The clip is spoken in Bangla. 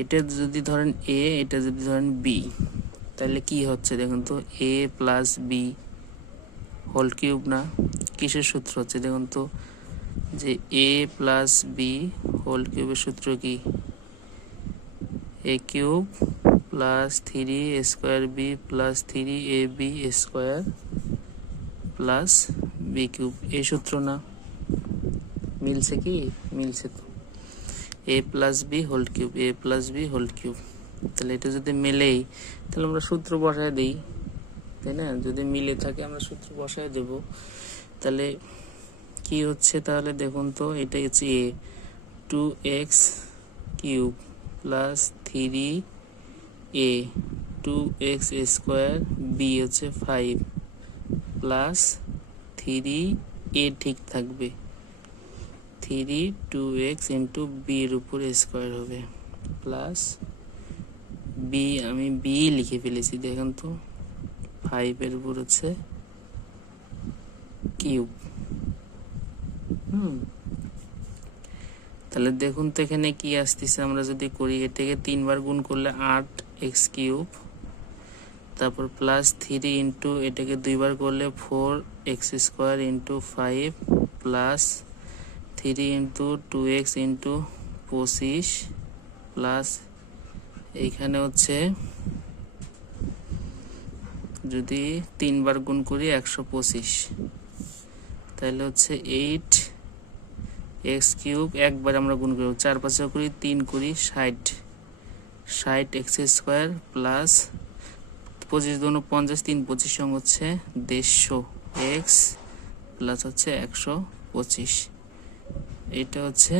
এটা যদি ধরেন এ, এটা যদি ধরেন বি, তাহলে কি হচ্ছে দেখুন তো, a plus b whole cube না? কিসের সূত্র হচ্ছে দেখুন তো, যে এ প্লাস বি হোল কিউবের সূত্র কি? A cube plus 3 square b plus 3ab square plus b cube, এই সূত্র না? মিলছে কি? মিলছে তো। A plus b whole cube, a plus b whole cube, তাহলে এটা যদি মেলেই তাহলে আমরা সূত্র বসায় দিই, তাই না? যদি মিলে থাকে আমরা সূত্র বসায় দেব। তাহলে কি হচ্ছে তাহলে দেখুন তো, এটা হচ্ছে a 2x cube plus 3a 2x square, b হচ্ছে 5 প্লাস 3a ঠিক থাকবে, 2x ইন্টু বির উপর স্কোয়ার হবে প্লাস বি, আমি বি লিখে ফেলেছি দেখুন তো, 5 এর উপর হচ্ছে কিউব। তাহলে দেখুন তো এখানে কি আসতেছে, আমরা যদি করি এটাকে 3 বার গুণ করলে 8x কিউব, তারপর প্লাস 3 ইন্টু এটাকে 2 বার করলে 4x square into 5 plus 3 into 2x into 25 plus এইখানে হচ্ছে যদি 3 বার গুণ করি 125, তাহলে হচ্ছে 8x কিউব, একবার আমরা গুণ করব 4 5 করি 3 করি 60x স্কোয়ার প্লাস 25 2 50, 3 25 সঙ্গ হচ্ছে 150x প্লাস হচ্ছে 125, এটা হচ্ছে